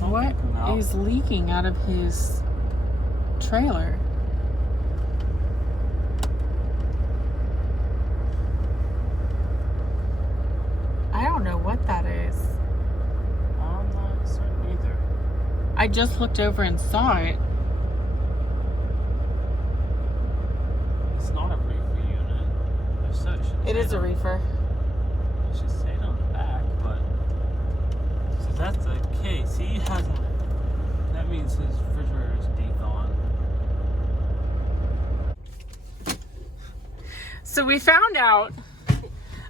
What is leaking out of his trailer? I don't know what that is. I'm not certain either. I just looked over and saw it. It's not a reefer unit. It is a reefer. It should say it on the back, but so that's the case. He hasn't. That means his refrigerator is thawing. So we found out,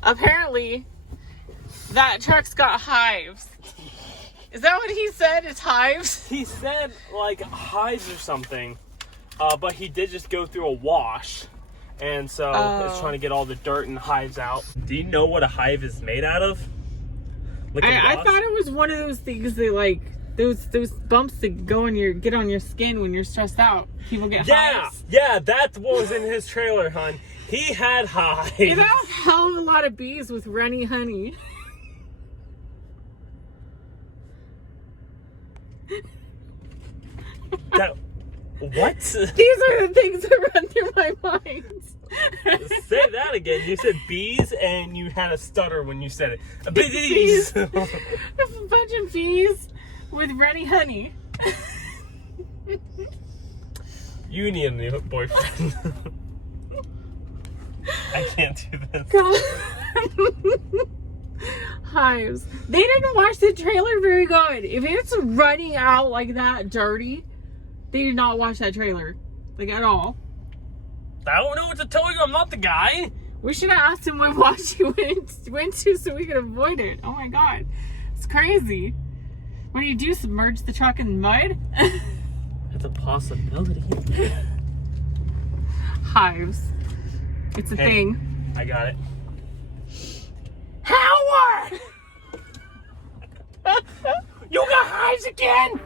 apparently, that truck's got hives. Is that what he said? It's hives? He said like hives or something, but he did just go through a wash, and so it's trying to get all the dirt and hives out. Do you know what a hive is made out of? Like I thought it was one of those things that like those bumps that get on your skin when you're stressed out. People get hives. Yeah, that's what was in his trailer, hon. He had hives. You know, a hell of a lot of bees with runny honey. What? These are the things that run through my mind. Say that again. You said bees and you had a stutter when you said it. Bees. A bunch of bees with runny honey. You need a new boyfriend. I can't do this. God. Hives. They didn't wash the trailer very good. If it's running out like that dirty, they did not wash that trailer. Like at all. I don't know what to tell you. I'm not the guy. We should have asked him what wash he went to so we could avoid it. Oh my god. It's crazy. What do you do? Submerge the truck in mud? That's a possibility. Hives. It's a thing. I got it. Howard! You got hives again?